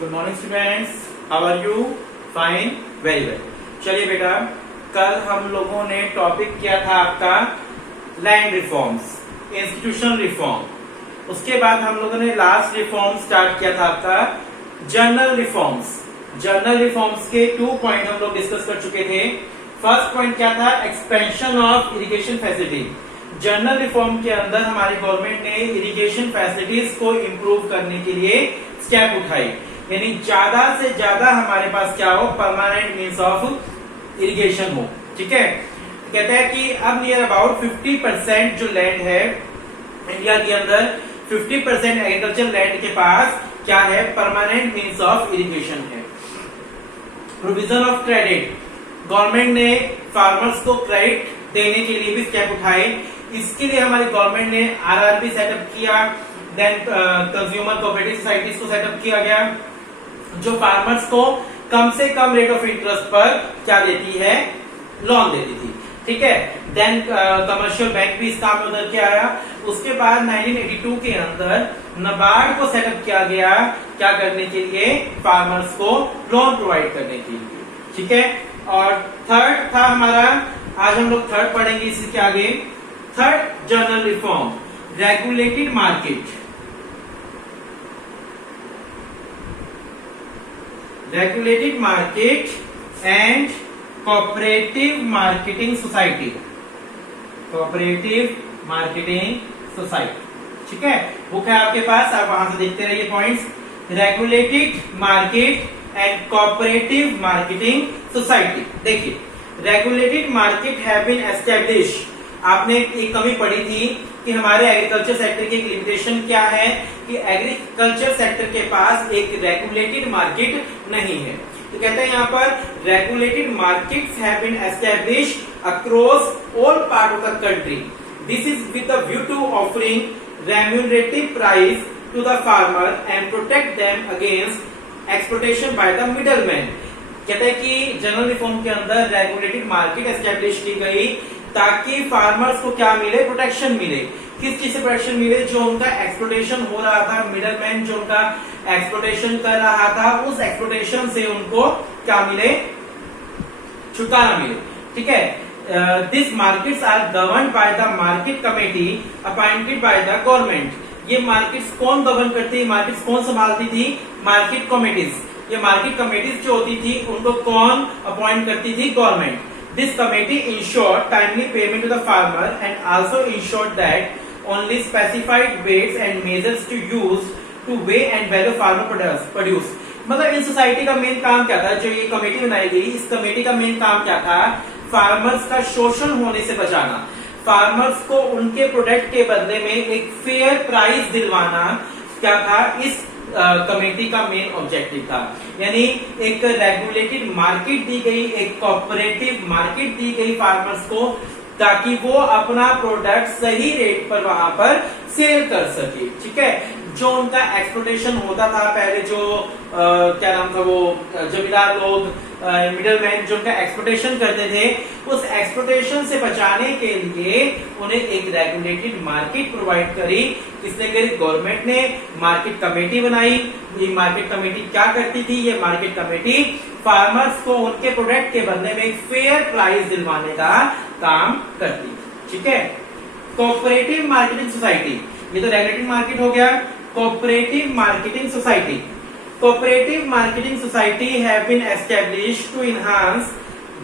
Good morning students, how are you? Fine, very well. चलिए बेटा, कल हम लोगों ने टॉपिक किया था आपका लैंड रिफॉर्म्स, इंस्टीट्यूशनल रिफॉर्म। उसके बाद हम लोगों ने लास्ट रिफॉर्म स्टार्ट किया था आपका जर्नल रिफॉर्म्स। जर्नल रिफॉर्म्स के 2 पॉइंट हम लोग डिस्कस कर चुके थे। फर्स्ट पॉइंट क्या था? Expansion of irrigation facility. Journal reform के अंदर हमारी गवर्नमेंट ने इरिगेशन फैसिलिटीज को इंप्रूव करने के लिए स्टेप उठाए, यानी ज्यादा से ज्यादा हमारे पास क्या हो, परमानेंट मीन्स ऑफ इरिगेशन हो। ठीक है, कहते हैं कि अब नियर अबाउट 50% जो लैंड है इंडिया के अंदर, 50% एग्रीकल्चर लैंड के पास क्या है, परमानेंट मीन्स ऑफ इरिगेशन है। प्रोविजन ऑफ क्रेडिट, गवर्नमेंट ने फार्मर्स को क्रेडिट देने के लिए भी स्टेप उठाए। इसके लिए हमारी गवर्नमेंट ने आरआरपी सेटअप किया, देन कंज्यूमर कोऑपरेटिव सोसाइटीज को सेटअप किया गया, जो फार्मर्स को कम से कम रेट ऑफ इंटरेस्ट पर क्या देती है, लोन देती थी। ठीक है, देन कमर्शियल बैंक भी इस काम में उधर के आया। उसके बाद 1982 के अंदर नाबार्ड को सेटअप किया गया, क्या करने के लिए, फार्मर्स को लोन प्रोवाइड करने के लिए। ठीक है, और थर्ड था हमारा, आज हम लोग थर्ड पढ़ेंगे इसके आगे। Third journal reform, regulated market. Regulated market and cooperative marketing society. Cooperative marketing society, ठीक है, बुक है आपके पास, आप वहां से देखते रहिए points. Regulated market and cooperative marketing society. देखिए, regulated market have been establish. आपने एक कमी पढ़ी थी कि हमारे एग्रीकल्चर सेक्टर की एक लिमिटेशन क्या है, कि एग्रीकल्चर सेक्टर के पास एक रेगुलेटेड मार्केट नहीं है। तो कहते हैं यहाँ पर regulated markets have been establish across all part of the country. This is with the view to offering remunerative price to the farmer and protect them against exploitation by the middleman. कहते हैं कि general reform के अंदर regulated market establish की गई ताकि farmers को क्या मिले, प्रोटेक्शन मिले। किस चीज से प्रोटेक्शन मिले? जो उनका एक्सप्लॉयटेशन हो रहा था, मिडलमैन जो उनका एक्सप्लॉयटेशन कर रहा था, उस एक्सप्लॉयटेशन से उनको क्या मिले, छुटकारा मिले। ठीक है, this markets are governed by the market committee appointed by the government. ये मार्केट्स कौन गवर्न करती है, मार्केट्स कौन संभालती थी? Market committees. ये मार्केट कमेटीज जो होती थी उनको कौन अपॉइंट करती थी? Government. This committee ensured timely payment to the farmer and also ensured that only specified weights and measures to use to weigh and value farmer produce। मतलब in society का main काम क्या था? जो ये कमेटी बनाई गई, इस कमेटी का मेन काम क्या था? फार्मर्स का शोषण होने से बचाना, फार्मर्स को उनके प्रोडक्ट के बदले में एक फेयर प्राइस दिलवाना, क्या था इस कमेटी का मेन ऑब्जेक्टिव था। यानी एक रेगुलेटेड मार्केट दी गई, एक कोऑपरेटिव मार्केट दी गई फार्मर्स को, ताकि वो अपना प्रोडक्ट सही रेट पर वहां पर सेल कर सके। ठीक है, जो उनका एक्सप्लॉयटेशन होता था पहले, जो क्या नाम था वो जमींदार लोग, मिडलमैन जो उनका एक्सप्लॉयटेशन करते थे, उस एक्सप्लॉयटेशन से बचाने के लिए उन्हें एक रेगुलेटेड मार्केट प्रोवाइड करी। किसने करी? गवर्नमेंट ने मार्केट कमेटी बनाई। ये मार्केट कमेटी क्या करती थी? ये मार्केट कमेटी फार्मर्स को उनके प्रोडक्ट के बदले में एक फेयर प्राइस दिलवाने का काम करती। ठीक है, कोऑपरेटिव मार्केटिंग सोसाइटी, ये तो रेगुलेटेड मार्केट हो गया। Cooperative marketing society. Cooperative marketing society have been established to enhance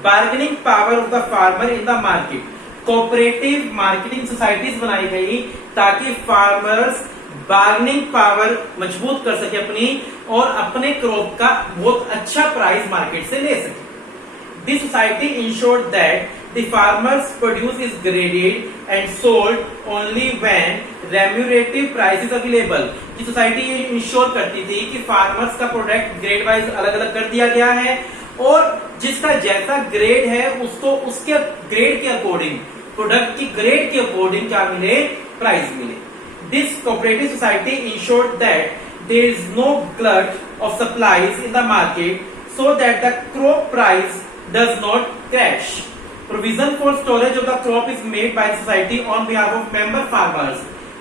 bargaining power of the farmer in the market। Cooperative marketing societies बनाई गई ताकि farmers bargaining power मजबूत कर सके अपनी, और अपने क्रॉप का बहुत अच्छा प्राइस मार्केट से ले सके। This society ensured that the farmer's produce is graded and sold only when remunerative price is available। ये सोसाइटी ये इंश्योर करती थी कि फार्मर्स का प्रोडक्ट ग्रेड वाइज अलग अलग कर दिया गया है, और जिसका जैसा ग्रेड है उसको उसके ग्रेड के अकॉर्डिंग, प्रोडक्ट की ग्रेड के अकॉर्डिंग क्या मिले, प्राइस मिले। This cooperative society insured that there is no glut of supplies in the market so that the crop price does not crash। Provision for storage of the crop is made by the society on behalf of member farmers।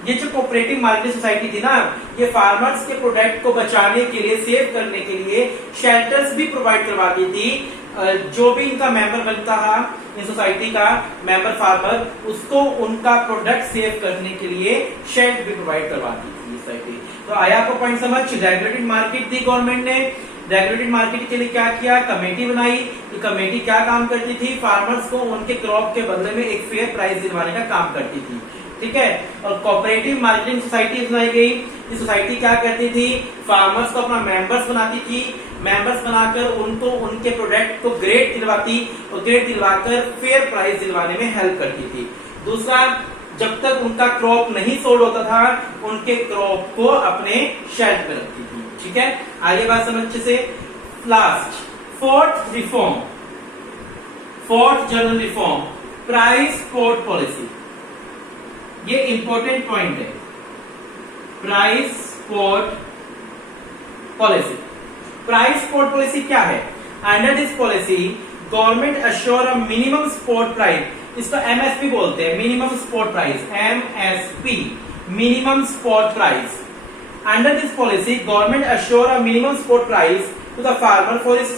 ये जो cooperative marketing society थी ना, ये farmers के product को बचाने के लिए, सेव करने के लिए शेल्टर्स भी प्रोवाइड करवाती थी। जो भी इनका मेंबर बनता था, इन सोसाइटी का मेंबर फार्मर, उसको उनका प्रोडक्ट सेव करने के लिए शेल्टर भी प्रोवाइड करवाती थी सोसाइटी। तो आया आपको पॉइंट समझ? रेगुलेटेड मार्केट दी गवर्नमेंट ने। रेगुलेटेड मार्केट के लिए क्या किया? कमेटी बनाई। ये कमेटी क्या काम करती थी? फार्मर्स को उनके क्रॉप के बदले में एक फेयर प्राइस दिलवाने का काम करती थी। ठीक है। और कोऑपरेटिव मार्केटिंग सोसाइटी बनाई गई। ये सोसाइटी क्या करती थी? फार्मर्स को अपना मेंबर्स बनाती थी। मेंबर्स बनाकर उनको उनके प्रोडक्ट को ग्रेड दिलवाती और ग्रेड दिलवाकर फेयर प्राइस दिलवाने में हेल्प करती थी। दूसरा, जब तक उनका क्रॉप नहीं सोल्ड होता था, उनके क्रॉप को अपने शेल्फ में रखती थी। ठीक है, आगे बात समझ अच्छे से। Last, fourth reform, fourth general reform, price support policy. ये इंपॉर्टेंट पॉइंट है, price support policy. Price support policy क्या है? Under this policy government assure a minimum support price, इसको एमएसपी बोलते हैं, minimum support price, MSP, minimum support price. Under this policy, government assure a minimum support price to the farmer for his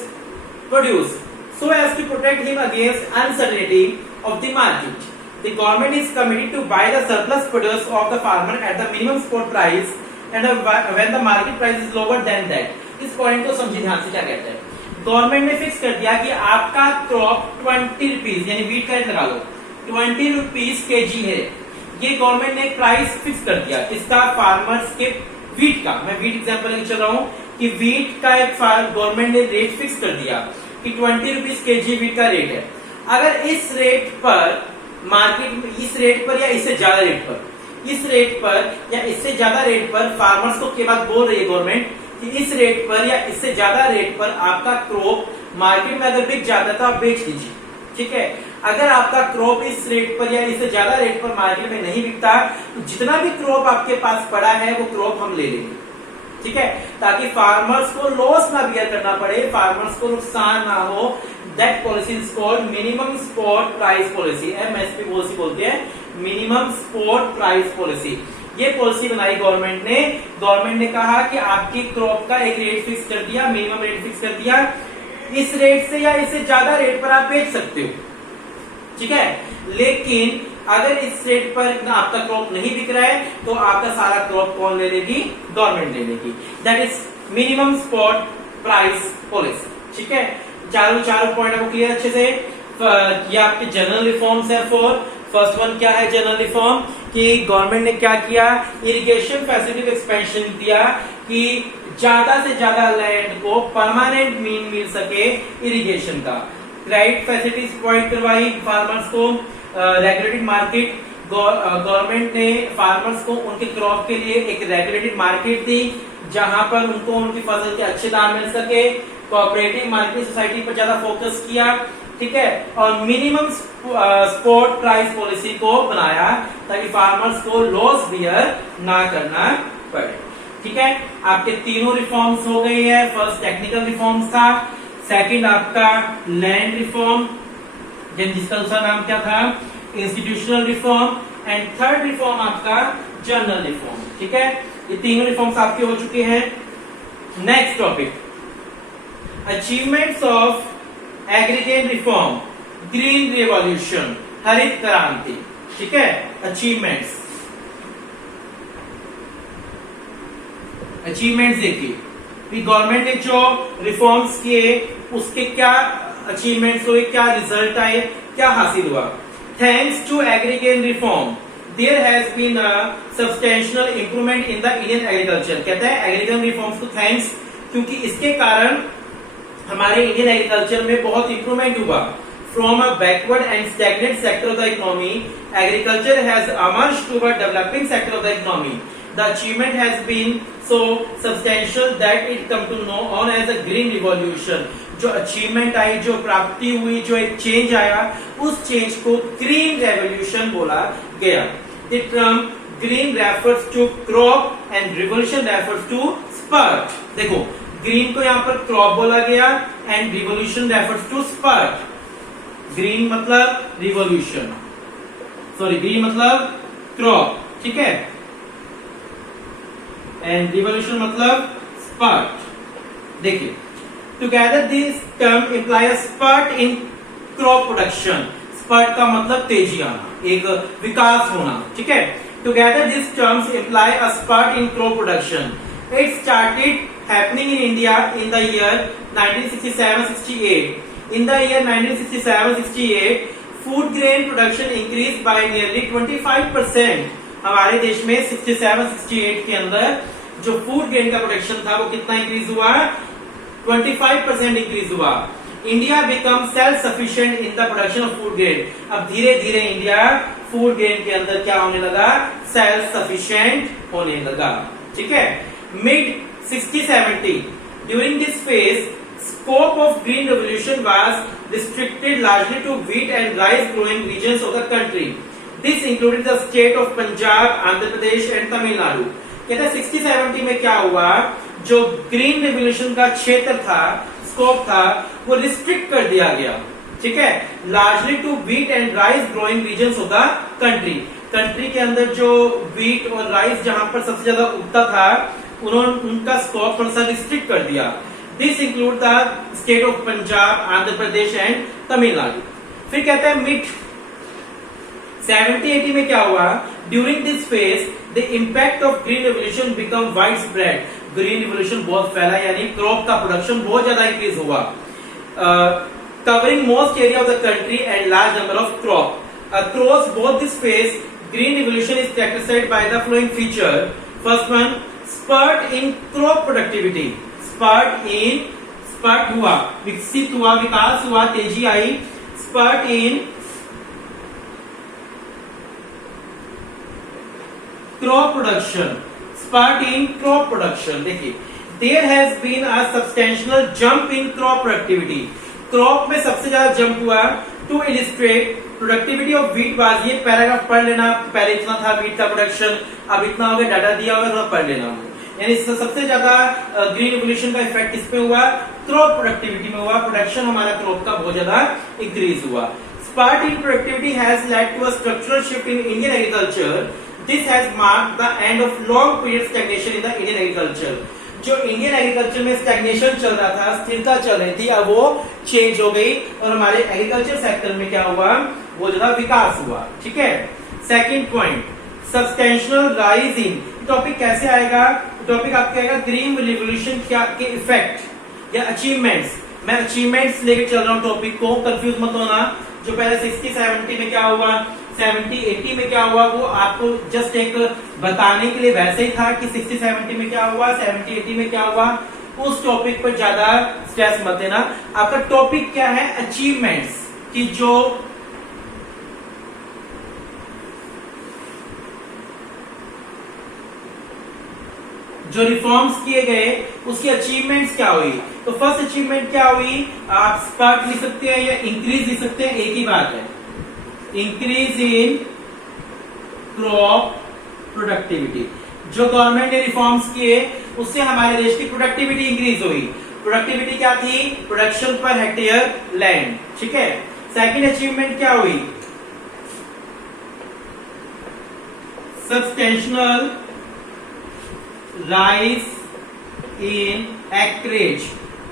produce, so as to protect him against uncertainty of the market. The government is committed to buy the surplus produce of the farmer at the minimum support price, and when the market price is lower than that. इस point को समझिए ध्यान से, क्या कहते हैं? Government ने fix कर दिया कि आपका क्रॉप 20 रुपीज, यानी वीट का रेट लगा लो, 20 रुपीज केजी है। ये गवर्नमेंट ने एक प्राइस फिक्स कर दिया, इसका फार्मर्स के वीट का, मैं वीट एग्जाम्पल लेके चल रहा हूँ कि वीट का एक गवर्नमेंट ने रेट फिक्स कर दिया कि 20 रुपीज केजी वीट का रेट है। अगर इस रेट पर मार्केट में, इस रेट पर या इससे ज्यादा रेट पर, इस रेट पर या इससे ज्यादा रेट पर फार्मर्स को के बाद बोल रही है गवर्नमेंट कि इस रेट पर या इससे ज्यादा रेट पर आपका क्रॉप मार्केट में अगर बिक जाता है तो आप बेच दीजिए। ठीक है, अगर आपका क्रॉप इस रेट पर या इससे ज्यादा रेट पर मार्केट में नहीं बिकता, तो जितना भी क्रॉप आपके पास पड़ा है वो क्रॉप हम ले लेंगे। ठीक है, ताकि फार्मर्स को लॉस ना बियर करना पड़े, फार्मर्स को नुकसान ना हो। That policy is called minimum support price policy, MSP policy बोलते हैं, मिनिमम सपोर्ट प्राइस पॉलिसी। ये पॉलिसी बनाई गवर्नमेंट ने। गवर्नमेंट ने कहा कि आपकी क्रॉप का एक रेट फिक्स कर दिया, मिनिमम रेट फिक्स कर दिया, इस रेट से या इससे ज्यादा रेट पर आप बेच सकते हो। ठीक है, लेकिन अगर इस रेट पर आपका क्रॉप नहीं बिक रहा है तो आपका सारा क्रॉप कौन ले लेगी? गवर्नमेंट ले लेगी। That is minimum support price policy. ठीक है, चारों पॉइंट आपको क्लियर अच्छे से? ये आपके जनरल रिफॉर्म्स है। फर्स्ट वन क्या है जनरल रिफॉर्म? कि गवर्नमेंट ने क्या किया? इरिगेशन फैसिलिटी एक्सपेंशन दिया कि ज्यादा से ज्यादा लैंड को परमानेंट मीन मिल सके इरिगेशन का। क्रेडिट फैसिलिटीज प्रोवाइड करवाई फार्मर्स को। रेगुलेटेड मार्केट, गवर्नमेंट ने फार्मर्स को उनके क्रॉप के लिए एक रेगुलेटेड मार्केट दी जहां पर उनको उनकी फसल के अच्छे दाम मिल सके। कोऑपरेटिव मार्केटिंग सोसाइटी पर ज्यादा फोकस किया। ठीक है, और मिनिमम सपोर्ट प्राइस पॉलिसी को बनाया ताकि फार्मर्स को लॉस बियर ना करना पड़े। ठीक है, आपके तीनों रिफॉर्म्स हो गई है। फर्स्ट टेक्निकल रिफॉर्म्स था, सेकंड आपका लैंड रिफॉर्म, जिसका दूसरा नाम क्या था? Institutional reform, and third reform आपका जनरल रिफॉर्म। ठीक है, ये तीनों रिफॉर्म्स आपके हो चुके हैं। Next topic, achievements of aggregate reform, green revolution, हरित क्रांति। ठीक है, अचीवमेंट्स देखिए, गवर्नमेंट ने जो रिफॉर्म्स किए उसके क्या अचीवमेंट्स हुए, क्या रिजल्ट आए, क्या हासिल हुआ? Thanks to aggregate reform there has been a substantial improvement in the Indian agriculture. कहता है एग्रीगेट रिफॉर्म्स को थैंक्स, क्योंकि इसके कारण हमारे इंडियन एग्रीकल्चर में बहुत इंप्रूवमेंट हुआ। From a backward and stagnant sector of the economy, agriculture has emerged to a developing sector of the economy. The achievement has been so substantial that it come to known as a green revolution. जो achievement I, जो प्राप्ति हुई, जो एक change आया, उस change को green revolution बोला गया। The term green refers to crop and revolution refers to spurt. देखो, ग्रीन को यहाँ पर क्रॉप बोला गया and revolution refers to spurt. Green मतलब रिवोल्यूशन, सॉरी ग्रीन मतलब क्रॉप। ठीक है, एंड रिवोल्यूशन मतलब स्पार्ट। देखिए, together this term imply a spurt in crop production. Spurt का मतलब तेजी आना, एक विकास होना, ठीक है। Together this terms imply a spurt in crop production. It started happening in India in the year 1967-68। In the year 1967-68 food grain production increase by nearly 25%। हमारे देश में 67-68 के अंदर जो फूड ग्रेन का प्रोडक्शन था वो कितना इंक्रीज हुआ? 25% इंक्रीज हुआ। India become self sufficient in the production of food grain. अब धीरे धीरे इंडिया फूड ग्रेन के अंदर क्या होने लगा? सेल्फ सफिशिएंट होने लगा, ठीक है। Mid 60-70 during this phase scope of green revolution was restricted largely to wheat and rice growing regions of the country. This included the state of Punjab, Andhra Pradesh and Tamil Nadu. कहते हैं 60-70 में क्या हुआ? जो green revolution का क्षेत्र था, scope था, वो रिस्ट्रिक्ट कर दिया गया, ठीक है। Largely to wheat and rice growing regions of the country. Country के अंदर जो व्हीट और राइस जहां पर सबसे ज्यादा उगता था, उन्होंने उनका स्कोप थोड़ा सा रिस्ट्रिक्ट कर दिया। This include the state of Punjab, Andhra Pradesh and Tamil Nadu. फिर कहते हैं मिड 70-80 में क्या हुआ? During this phase the impact of green revolution become wide spread. Green revolution बहुत फैला, यानी क्रॉप का प्रोडक्शन बहुत ज्यादा इंक्रीज हुआ, covering most area of the country and large number of crop. Across both this phase green revolution is characterised by the flowing feature. First one, spurt in crop productivity. Spurt हुआ, विकसित हुआ, विकास हुआ, तेजी आई। Spurt in crop production, spurt in crop production. देखिए, there has been a substantial jump in crop productivity. Crop में सबसे ज्यादा जंप हुआ। To illustrate productivity of wheat was, ये पैराग्राफ पढ़ लेना, पहले इतना था व्हीट का प्रोडक्शन, अब इतना हो गया, डाटा दिया हुआ, थोड़ा पढ़ लेना। यानी सबसे ज्यादा ग्रीन रेवोल्यूशन का इफेक्ट किसपे हुआ? क्रॉप प्रोडक्टिविटी में हुआ। प्रोडक्शन हमारा क्रॉप का बहुत ज्यादा इंक्रीज हुआ। Spurt in productivity has led to a structural shift in Indian agriculture. This has marked the end of long period stagnation in the Indian agriculture. जो Indian agriculture में stagnation चल रहा था, स्थिरता चल रही थी, अब वो चेंज हो गई और हमारे एग्रीकल्चर सेक्टर में क्या हुआ? वो ज्यादा विकास हुआ, ठीक है। सेकंड पॉइंट, सब्सटेंशियल राइज इन। टॉपिक कैसे आएगा? टॉपिक आपका आएगा ग्रीन रिवोल्यूशन क्या के इफेक्ट या अचीवमेंट्स। मैं अचीवमेंट्स लेके चल रहा हूँ टॉपिक को, कंफ्यूज मत होना। जो पहले 60-70 में क्या हुआ, 70-80 में क्या हुआ, वो आपको जस्ट एक बताने के लिए वैसे ही था कि 60-70 में क्या हुआ, 70-80 में क्या हुआ। उस टॉपिक पर ज्यादा स्ट्रेस मत देना। आपका टॉपिक क्या है? अचीवमेंट्स की जो रिफॉर्म्स किए गए उसकी अचीवमेंट्स क्या हुई। तो फर्स्ट अचीवमेंट क्या हुई? आप स्पार्ट लिख सकते हैं या इंक्रीज लिख सकते हैं, एक ही बात है। Increase in crop productivity. जो गवर्नमेंट ने रिफॉर्म्स किए उससे हमारे देश की प्रोडक्टिविटी इंक्रीज हुई। प्रोडक्टिविटी क्या थी? प्रोडक्शन पर हेक्टेयर लैंड, ठीक है। सेकंड अचीवमेंट क्या हुई? Substantial rise in acreage.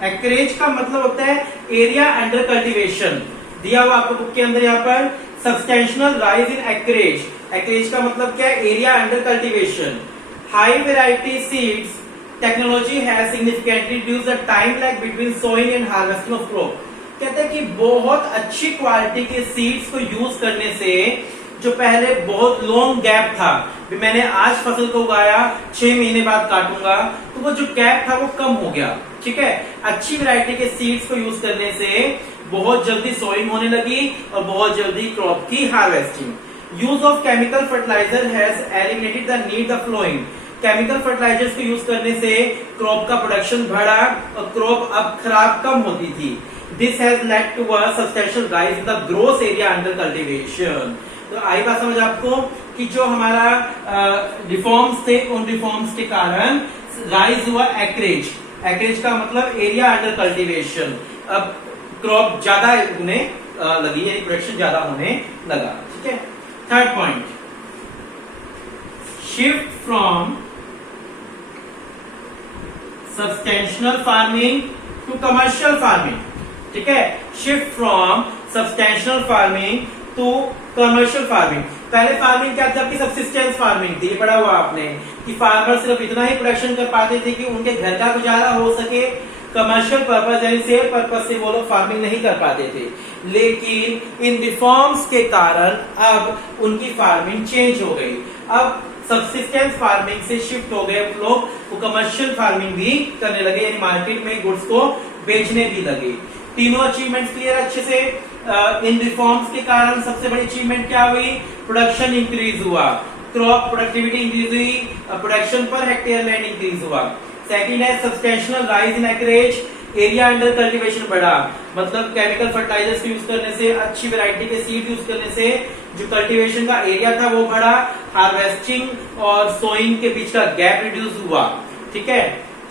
Acreage का मतलब होता है एरिया अंडर कल्टीवेशन। दिया हुआ आपको बुक के अंदर यहाँ पर substantial rise in acreage. Acreage का मतलब क्या है? Area under cultivation. High variety seeds technology has significantly reduced the time lag between sowing and harvesting of crop. कहते हैं कि बहुत अच्छी क्वालिटी के सीड्स को यूज करने से जो पहले बहुत लॉन्ग गैप था, मैंने आज फसल को उगाया 6 महीने बाद काटूंगा, तो वो जो गैप था वो कम हो गया, ठीक है। अच्छी वैरायटी के सीड्स को यूज करने से बहुत जल्दी सोइंग होने लगी और बहुत जल्दी क्रॉप की harvesting. Use of chemical fertiliser has eliminated the need of flowing. Chemical fertilisers को यूज करने से क्रॉप का प्रोडक्शन बढ़ा और क्रॉप अब खराब कम होती थी। This has led to a substantial rise in the gross area under cultivation. तो आई बात समझ आपको कि जो हमारा रिफॉर्म्स थे, उन रिफॉर्म्स के कारण राइज हुआ एक्रेज। एक्रेज का मतलब एरिया अंडर कल्टीवेशन। अब क्रॉप ज्यादा उगने लगी, यानी प्रोडक्शन ज्यादा होने लगा, ठीक है। Third point, shift from substantial farming to commercial farming, ठीक है, shift from substantial farming to commercial farming. पहले फार्मिंग क्या था कि सब्सिस्टेंस फार्मिंग थी, ये पढ़ा हुआ आपने कि फार्मर सिर्फ इतना ही प्रोडक्शन कर पाते थे कि उनके घर का गुजारा हो सके, कमर्शियल पर्पस यानी सेल पर्पस से वो लोग फार्मिंग नहीं कर पाते थे। लेकिन इन रिफॉर्म्स के कारण अब उनकी फार्मिंग चेंज हो गई, अब सब्सिस्टेंस फार्मिंग से शिफ्ट हो गए लोग, वो कमर्शियल फार्मिंग भी करने लगे, यानी मार्केट में गुड्स को बेचने भी लगे। तीनों अचीवमेंट्स क्लियर अच्छे से। इन रिफॉर्म्स के कारण सबसे बड़ी अचीवमेंट क्या हुई? प्रोडक्शन इंक्रीज हुआ, क्रॉप प्रोडक्टिविटी इंक्रीज हुई, production per hectare land increase हुआ। सेकंड है substantial rise in acreage, area under cultivation बढ़ा, मतलब केमिकल फर्टिलाइजर्स यूज करने से, अच्छी वैरायटी के सीड यूज करने से जो कल्टीवेशन का एरिया था वो बढ़ा, हार्वेस्टिंग और सोइंग के बीच का गैप रिड्यूस हुआ, ठीक है।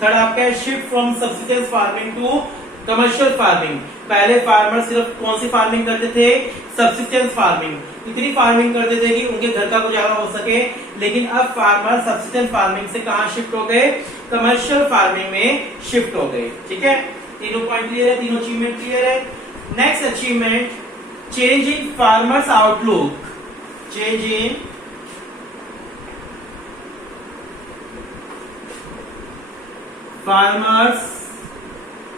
थर्ड आपका है shift from subsistence farming to commercial farming. पहले फार्मर सिर्फ कौन सी फार्मिंग करते थे? सब्सिस्टेंस फार्मिंग, इतनी फार्मिंग करते थे कि उनके घर का गुजारा हो सके। लेकिन अब फार्मर सब्सिस्टेंस फार्मिंग से कहां शिफ्ट हो गए? कमर्शियल फार्मिंग में शिफ्ट हो गए, ठीक है। तीनों पॉइंट क्लियर है, तीनों अचीवमेंट क्लियर है। Next achievement, change in farmers outlook, change in farmers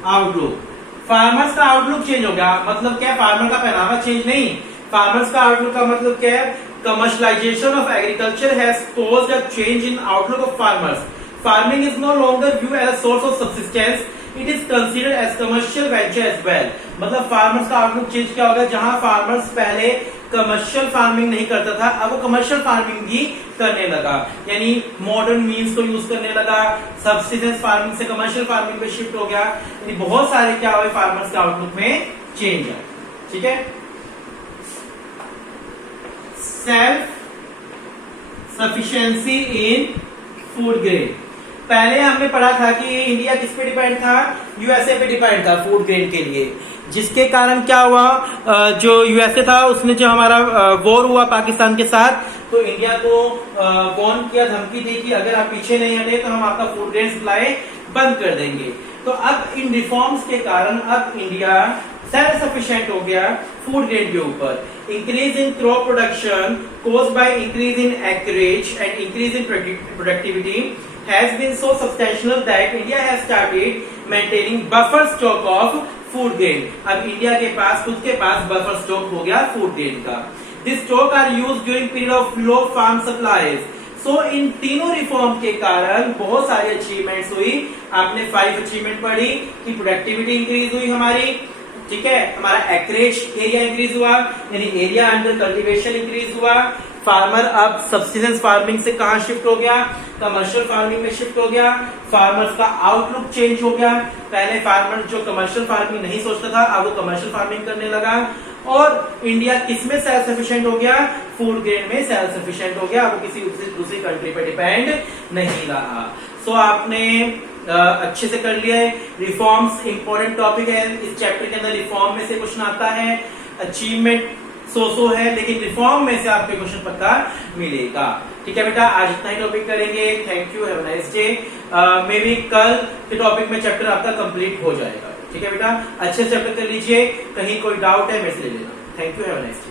outlook. Farmers का आउटलुक चेंज हो गया, मतलब क्या? फार्मर का पहनावा चेंज नहीं, फार्मर्स का आउटलुक का मतलब क्या है? Commercialisation of agriculture has caused a change in outlook of farmers. Farming is no longer view as a source of subsistence, it is considered as commercial venture as well. मतलब farmers का outlook change क्या होगा? जहां farmers पहले commercial farming नहीं करता था, अब वो कमर्शियल फार्मिंग भी करने लगा, यानी मॉडर्न मीन्स को यूज करने लगा, सब्सिस्टेंस फार्मिंग से कमर्शियल फार्मिंग पे शिफ्ट हो गया। यानी बहुत सारे क्या हुए फार्मर्स के आउटलुक में चेंज है, ठीक है। सेल्फ सफिशिएंसी इन फूड ग्रेन, पहले हमने पढ़ा था कि इंडिया किस पे डिपेंड था? यूएसए पे डिपेंड था फूड ग्रेन के लिए, जिसके कारण क्या हुआ? जो यूएसए था उसने जो हमारा वॉर हुआ पाकिस्तान के साथ, तो इंडिया को वार्न किया, धमकी दी कि अगर आप पीछे नहीं हटे तो हम आपका फूड ग्रेन सप्लाई बंद कर देंगे। तो अब इन रिफॉर्म्स के कारण अब इंडिया सेल्फ सफिशिएंट हो गया फूड ग्रेन के ऊपर। Increase in crop production caused by increase in acreage and increase in productivity has been so substantial that India has started maintaining buffer stock of food grain। अब India के पास खुद के पास buffer stock हो गया food grain का। This stock are used during period of low farm supplies। So इन तीनों reform के कारण बहुत सारी अचीवमेंट्स हुई। आपने 5 अचीवमेंट पढ़ी कि प्रोडक्टिविटी इंक्रीज हुई हमारी, ठीक है, हमारा एक्रेज एरिया इंक्रीज हुआ, यानी एरिया अंडर कल्टीवेशन इंक्रीज हुआ। फार्मर अब सब्सिस्टेंस फार्मिंग से कहां शिफ्ट हो गया? कमर्शियल फार्मिंग में शिफ्ट हो गया। फार्मर्स का आउटलुक चेंज हो गया, पहले फार्मर जो कमर्शियल फार्मिंग नहीं सोचता था अब वो कमर्शियल फार्मिंग करने लगा। और इंडिया किसमें सेल्फ सफिशिएंट हो गया? फूड ग्रेन में सेल्फ सफिशिएंट हो गया, वो किसी दूसरी कंट्री पे डिपेंड नहीं रहा। सो आपने अच्छे से कर लिया है। रिफॉर्म्स इंपॉर्टेंट टॉपिक है, इस चैप्टर के अंदर रिफॉर्म में से क्वेश्चन आता है, अचीवमेंट सो है, लेकिन रिफॉर्म में से आपके क्वेश्चन पक्का मिलेगा, ठीक है बेटा। आज इतना ही टॉपिक करेंगे। Thank you, have a nice day. May be कल के टॉपिक में चैप्टर आपका कंप्लीट हो जाएगा, ठीक है बेटा। अच्छे से चैप्टर कर लीजिए, कहीं कोई डाउट है मेरे से ले लेना। Thank you, have a nice day.